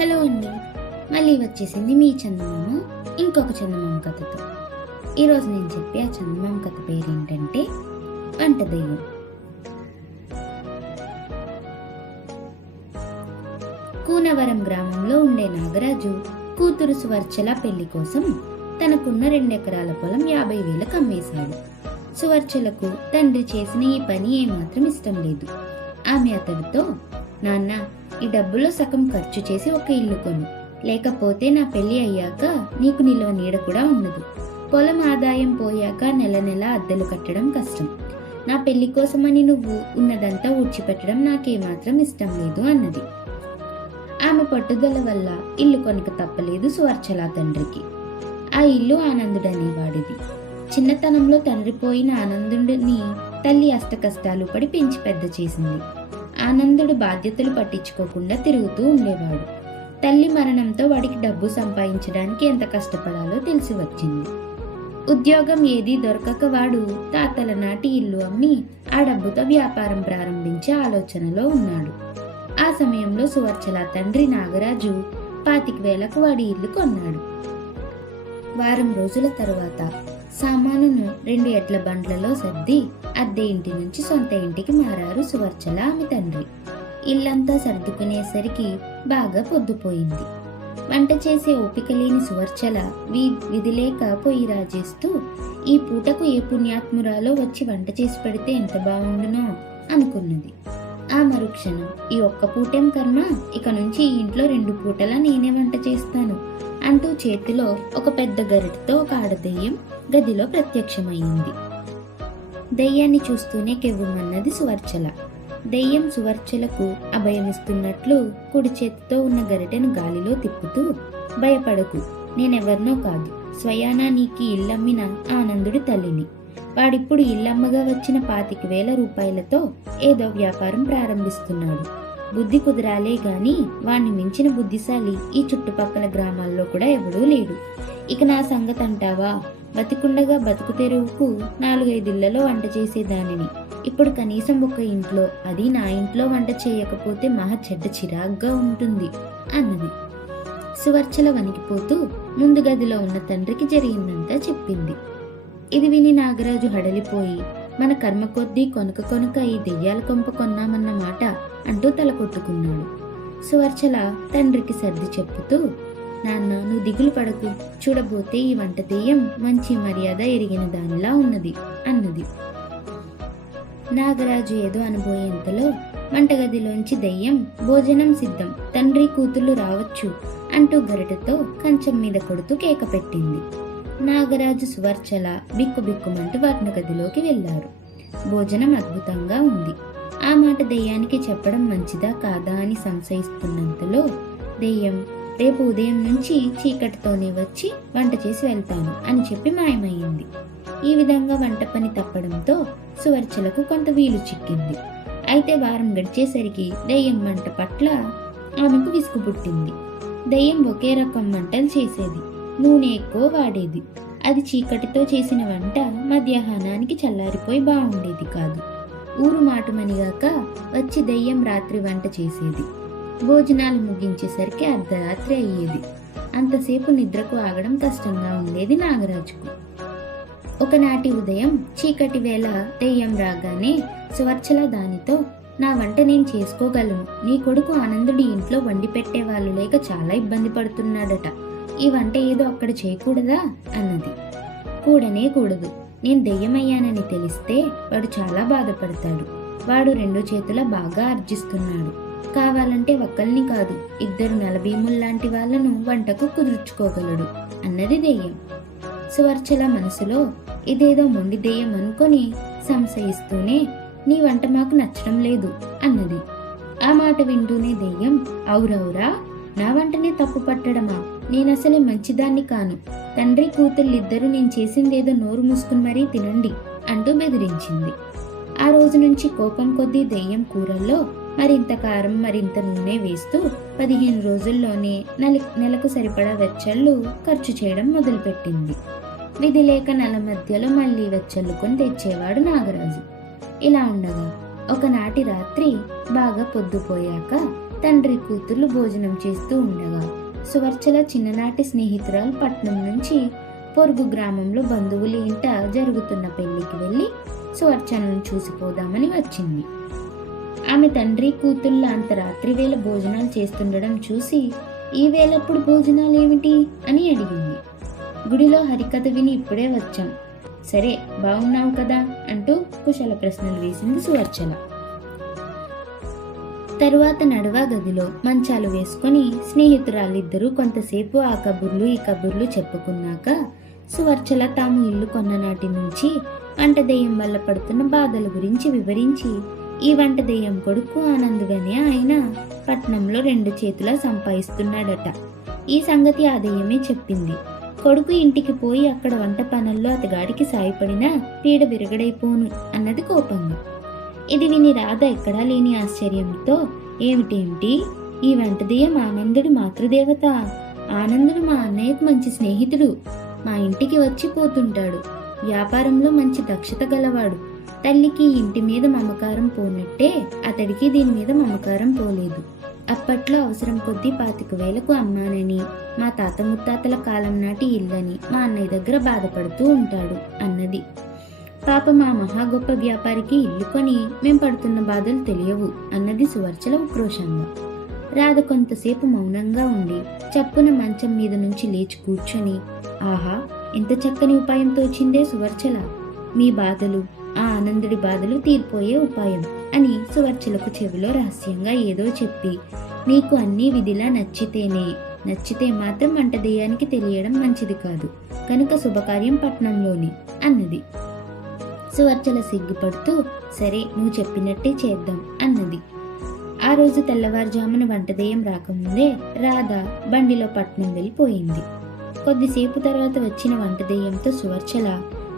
Hello అండి, మళ్ళీ వచ్చేసింది మీ చందమామ ఇంకొక చందమామ కథతో. ఈరోజు నేను చెప్పే ఆ చందమామ కథ పేరేంటంటే వంట దెయ్యం. కూనవరం గ్రామంలో ఉండే నాగరాజు కూతురు సువర్చల పెళ్లి కోసం తనకున్న 2 ఎకరాల పొలం 50,000 అమ్మేశాడు. సువర్చలకు తండ్రి చేసిన ఈ పని ఏమాత్రం ఇష్టం లేదు. ఆమె అతడితో, నాన్న, ఈ డబ్బులో సగం ఖర్చు చేసి ఒక ఇల్లు కొను, లేకపోతే నా పెళ్లి అయ్యాక నీకు నిల్వ నీడ కూడా ఉండదు. పొలం ఆదాయం పోయాక నెల నెల అద్దెలు కట్టడం కష్టం. నా పెళ్లి కోసమని నువ్వు ఉన్నదంతా ఊడ్చిపెట్టడం నాకేమాత్రం ఇష్టం లేదు అన్నది. ఆమె పట్టుదల వల్ల ఇల్లు కొనక తప్పలేదు సువర్చల తండ్రికి. ఆ ఇల్లు ఆనందుడనేవాడిది. చిన్నతనంలో తండ్రి పోయిన ఆనందుడిని తల్లి అష్టకష్టాలు పడి పెంచి పెద్ద చేసింది. ఆనందుడు బాధ్యతలు పట్టించుకోకుండా తిరుగుతూ ఉండేవాడు. తల్లి మరణంతో వాడికి డబ్బు సంపాదించడానికి ఎంత కష్టపడాలో తెలిసి వచ్చింది. ఉద్యోగం ఏదీ దొరకక వాడు తాతల నాటి ఇల్లు అమ్మి ఆ డబ్బుతో వ్యాపారం ప్రారంభించే ఆలోచనలో ఉన్నాడు. ఆ సమయంలో సువర్చల తండ్రి నాగరాజు 25,000కు వాడి ఇల్లు కొన్నాడు. వారం రోజుల తరువాత సామానును 2 ఎడ్ల బండ్లలో సర్ది అద్దె ఇంటి నుంచి సొంత ఇంటికి మారారు సువర్చల ఆమె తండ్రి. ఇల్లంతా సర్దుకునేసరికి బాగా పొద్దుపోయింది. వంట చేసే ఓపిక లేని సువర్చల విధిలేక పొయ్యి రాజేస్తూ ఈ పూటకు ఏ పుణ్యాత్మురాలో వచ్చి వంట చేసి పెడితే ఎంత బాగుండునో అనుకున్నది. ఆ మరుక్షణం, ఈ ఒక్క పూటేం కర్మ, ఇక నుంచి ఈ ఇంట్లో 2 పూటలా నేనే వంట చేస్తాను అంటూ చేతిలో ఒక పెద్ద గరిటతో ఒక ఆడదెయ్యం గదిలో ప్రత్యక్షమయ్యింది. దెయ్యాన్ని చూస్తూనే కెవ్వుమన్నది సువర్చల. దెయ్యం సువర్చలకు అభయమిస్తున్నట్లు కుడి చేతితో ఉన్న గరిటెను గాలిలో తిప్పుతూ, భయపడకు, నేనెవర్నో కాదు, స్వయానా నీకి ఇల్లమ్మిన ఆనందుడి తల్లిని. వాడిప్పుడు ఇల్లమ్మగా వచ్చిన 25,000 రూపాయలతో ఏదో వ్యాపారం ప్రారంభిస్తున్నాడు. బుద్ధి కుదరాలే గాని వాణ్ణి మించిన బుద్ధిశాలి ఈ చుట్టుపక్కల గ్రామాల్లో కూడా ఎవడూ లేడు. ఇక నా సంగతి అంటావా? బతికుండగా బతుకు తెరువుకు 4-5 ఇళ్లలో వంట చేసేదానిని. ఇప్పుడు కనీసం ఒక ఇంట్లో, అది నా ఇంట్లో వంట చేయకపోతే మహా చెడ్డ చిరాగ్గా ఉంటుంది అన్నది. సువర్చల వణికిపోతూ ముందు గదిలో ఉన్న తండ్రికి జరిగిందంతా చెప్పింది. ఇది విని నాగరాజు హడలిపోయి, మన కర్మ కొద్దీ కొనుక ఈ దెయ్యాల కొంప కొన్నామన్న మాట అంటూ తల కొట్టుకున్నాడు. సువర్చల తండ్రికి సర్ది చెప్పుతూ, నాన్న, నువ్వు దిగులు పడకు, చూడబోతే ఈ వంట దెయ్యం మంచి మర్యాద ఎరిగిన దానిలా ఉన్నది అన్నది. నాగరాజు ఏదో అనుభోయేంతలో వంటగదిలోంచి దెయ్యం, భోజనం సిద్ధం, తండ్రి కూతుళ్ళు రావచ్చు అంటూ గరిటతో కంచం మీద కొడుతూ కేక పెట్టింది. నాగరాజు సువర్చల బిక్కుబిక్కుమంటూ వంటగదిలోకి వెళ్లారు. భోజనం అద్భుతంగా ఉంది. ఆ మాట దెయ్యానికి చెప్పడం మంచిదా కాదా అని సంశయిస్తున్నంతలో దెయ్యం, రేపు ఉదయం నుంచి చీకటితోనే వచ్చి వంట చేసి వెళ్తాను అని చెప్పి మాయమయ్యింది. ఈ విధంగా వంట పని తప్పడంతో సువర్చలకు కొంత వీలు చిక్కింది. అయితే వారం గడిచేసరికి దెయ్యం వంట పట్ల ఆమెకు విసుగు పుట్టింది. దెయ్యం ఒకే రకం వంటలు చేసేది, నూనె ఎక్కువ వాడేది. అది చీకటితో చేసిన వంట మధ్యాహ్నానికి చల్లారిపోయి బాగుండేది కాదు. ఊరు మాటుమనిగాక వచ్చి దెయ్యం రాత్రి వంట చేసేది. భోజనాలు ముగించేసరికి అర్ధరాత్రి అయ్యేది. అంతసేపు నిద్రకు ఆగడం కష్టంగా ఉండేది నాగరాజుకు. ఒకనాటి ఉదయం చీకటి వేళ దెయ్యం రాగానే సువర్చల దానితో, నా వంట నేను చేసుకోగలను, నీ కొడుకు ఆనందుడి ఇంట్లో వండి పెట్టేవాళ్ళు లేక చాలా ఇబ్బంది పడుతున్నాడట, ఈ వంట ఏదో అక్కడ చేయకూడదా అన్నది. కూడనే కూడదు, నేను దెయ్యమయ్యానని తెలిస్తే వాడు చాలా బాధపడతాడు. వాడు 2 చేతుల బాగా అర్జిస్తున్నాడు. కావాలంటే ఒక్కల్ని కాదు, 2 నలభీముల్లాంటి వాళ్లను వంటకు కుదుర్చుకోగలడు అన్నది దెయ్యం. సువర్చల మనసులో ఇదేదో మొండి దెయ్యం అనుకొని సంశయిస్తూనే, నీ వంట మాకు నచ్చడం లేదు అన్నది. ఆ మాట వింటూనే దెయ్యం, ఔరౌరా, నా వంటనే తప్పు పట్టడమా? నేనసలే మంచిదాన్ని కాను. తండ్రి కూతుళ్ళిద్దరూ నేను చేసిందేదో నోరు మూసుకుని మరీ తినండి అంటూ బెదిరించింది. ఆ రోజు నుంచి కోపం కొద్దీ దెయ్యం కూరల్లో మరింత కారం, మరింత నూనె వేస్తూ 15 రోజుల్లోనే నెలకు సరిపడా వెచ్చళ్ళు ఖర్చు చేయడం మొదలుపెట్టింది. విధి లేక నెల మధ్యలో మళ్లీ వెచ్చల్లుకొని తెచ్చేవాడు నాగరాజు. ఇలా ఉండగా ఒకనాటి రాత్రి బాగా పొద్దుపోయాక తండ్రి కూతుర్లు భోజనం చేస్తూ ఉండగా సువర్చల చిన్ననాటి స్నేహితురాలు పట్నం నుంచి పొరుగు గ్రామంలో బంధువుల ఇంట జరుగుతున్న పెళ్లికి వెళ్ళి సువర్చలను చూసిపోదామని వచ్చింది. ఆమె తండ్రి కూతుళ్ళ అంత రాత్రి వేళ భోజనాలు చేస్తుండడం చూసి ఈ వేళప్పుడు భోజనాలు ఏమిటి అని అడిగింది. గుడిలో హరికథ విని ఇప్పుడే వచ్చాం. సరే, బాగున్నావు కదా అంటూ కుశల ప్రశ్నలు వేసింది సువర్చల. తరువాత నడవా గదిలో మంచాలు వేసుకుని స్నేహితురాలిద్దరూ కొంతసేపు ఆ కబుర్లు ఈ కబుర్లు చెప్పుకున్నాక సువర్చల తాము ఇల్లు కొన్ననాటి నుంచి వంటదెయ్యం వల్ల పడుతున్న బాధల గురించి వివరించి ఈ వంటదెయ్యం కొడుకు ఆనందుగానే ఆయన పట్నంలో 2 చేతులా సంపాదిస్తున్నాడట. ఈ సంగతి ఆ దెయ్యమే చెప్పింది. కొడుకు ఇంటికి పోయి అక్కడ వంట పనుల్లో అతగాడికి సాయపడినా పీడ విరగడైపోను అన్నది కోపంగా. ఇది విని రాధ ఎక్కడా లేని ఆశ్చర్యంతో, ఏమిటేమిటి, ఈ వంటదెయ్యం ఆనందుడి మాతృదేవత. ఆనందుడు మా అన్నయ్యకు మంచి స్నేహితుడు. మా ఇంటికి వచ్చి పోతుంటాడు. వ్యాపారంలో మంచి దక్షత గలవాడు. తల్లికి ఇంటి మీద మమకారం పోనట్టే అతడికి దీని మీద మమకారం పోలేదు. అప్పట్లో అవసరం కొద్దీ 25,000కు అమ్మానని, మా తాత ముత్తాతల కాలం నాటి ఇల్లని మా అన్నయ్య దగ్గర బాధపడుతూ ఉంటాడు అన్నది. పాప మా మహా గొప్ప వ్యాపారికి ఇల్లు కొని మేం పడుతున్న బాధలు తెలియవు అన్నది సువర్చల ఉక్రోషంగా. రాధ కొంతసేపు మౌనంగా ఉండి చప్పున మంచం మీద నుంచి లేచి కూర్చొని, ఆహా, ఎంత చక్కని ఉపాయం తోచిందే సువర్చల. మీ బాధలు, ఆ ఆనందుడి బాధలు తీరిపోయే ఉపాయం అని సువర్చలకు చెవిలో రహస్యంగా ఏదో చెప్పి, నీకు అన్నీ విధిలా నచ్చితే మాత్రం వంటదెయ్యానికి తెలియడం మంచిది కాదు కనుక శుభకార్యం పట్నంలోని అన్నది. సువర్చల సిగ్గుపడుతూ, సరే, నువ్వు చెప్పినట్టే చేద్దాం అన్నది. ఆ రోజు తెల్లవారుజామున వంటదెయ్యం రాకముందే రాధ బండిలో పట్నం వెళ్ళిపోయింది. కొద్దిసేపు తర్వాత వచ్చిన వంటదెయ్యంతో సువర్చల,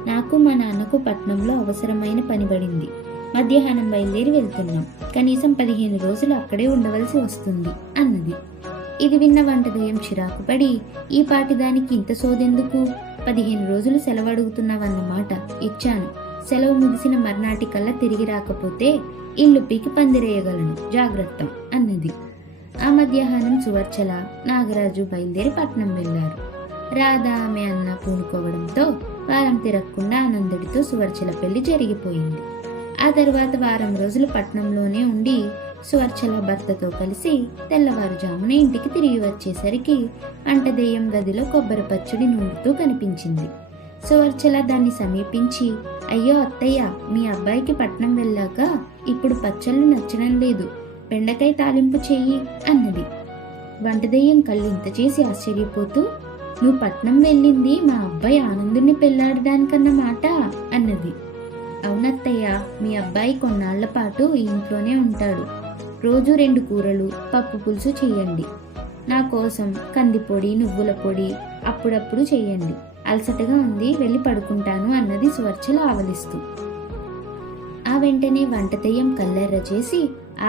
నాకు మా నాన్నకు పట్నంలో అవసరమైన పని పడింది. మధ్యాహ్నం బయలుదేరి వెళ్తున్నాం. కనీసం 15 రోజులు అక్కడే ఉండవలసి వస్తుంది అన్నది. ఇది విన్న వంటదెయ్యం చిరాకు పడి, ఈ పాటిదానికి ఇంత సోదెందుకు? 15 రోజులు సెలవు అడుగుతున్నావన్నమాట. ఇచ్చాను. సెలవు ముగిసిన మర్నాటికల్లా తిరిగి రాకపోతే ఇల్లు పీకి పందిరేయగలను, జాగ్రత్త అన్నది. ఆ మధ్యాహ్నం సువర్చల, నాగరాజు బయలుదేరి పట్నం వెళ్లారు. రాధ ఆమె అన్న పూనుకోవడంతో వారం తిరగకుండా ఆనందుడితో సువర్చల పెళ్లి జరిగిపోయింది. ఆ తరువాత వారం రోజులు పట్నంలోనే ఉండి సువర్చల భర్తతో కలిసి తెల్లవారుజామున ఇంటికి తిరిగి వచ్చేసరికి వంటదెయ్యం గదిలో కొబ్బరి పచ్చడి నూరుతూ కనిపించింది. సువర్చల దాన్ని సమీపించి, అయ్యో అత్తయ్య, మీ అబ్బాయికి పట్నం వెళ్ళాక ఇప్పుడు పచ్చళ్ళు నచ్చడం లేదు, బెండకాయ తాలింపు చెయ్యి అన్నది. వంటదెయ్యం కళ్ళింత చేసి ఆశ్చర్యపోతూ, నువ్వు పట్నం వెళ్ళింది మా అబ్బాయి ఆనందుని పెళ్లాడడానికన్నమాట అన్నది. అవునత్తయ్య, మీ అబ్బాయి కొన్నాళ్ల పాటు ఈ ఇంట్లోనే ఉంటాడు. రోజు 2 కూరలు, పప్పు పులుసు చెయ్యండి. నా కోసం కందిపొడి, నువ్వుల పొడి అప్పుడప్పుడు చెయ్యండి. అలసటగా ఉంది, వెళ్ళి పడుకుంటాను అన్నది సువర్చల ఆవలిస్తూ. ఆ వెంటనే వంటదెయ్యం కల్లెర్ర చేసి,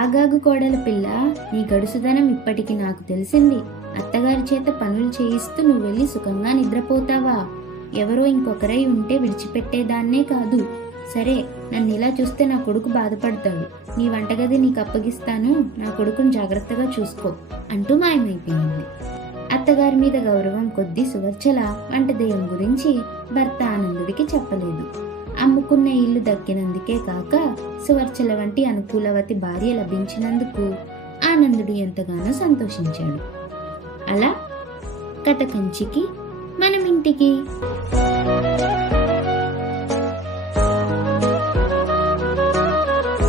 ఆగాగు కోడల పిల్ల, నీ గడుసుదనం ఇప్పటికి నాకు తెలిసింది. అత్తగారి చేత పనులు చేయిస్తూ నువ్వు వెళ్ళి సుఖంగా నిద్రపోతావా? ఎవరో ఇంకొకరై ఉంటే విడిచిపెట్టేదాన్నే కాదు. సరే, నన్ను ఇలా చూస్తే నా కొడుకు బాధపడతాడు. నీ వంటగది నీకు అప్పగిస్తాను, నా కొడుకును జాగ్రత్తగా చూసుకో అంటూ మాయమైపోయింది. అత్తగారి మీద గౌరవం కొద్దీ సువర్చల వంటదెయ్యం గురించి భర్త ఆనందుడికి చెప్పలేదు. అమ్ముకున్న ఇల్లు దక్కినందుకే కాక సువర్చల వంటి అనుకూలవతి భార్య లభించినందుకు ఆనందుడు ఎంతగానో సంతోషించాడు. అలా కథ కంచికి మనం ఇంటికి.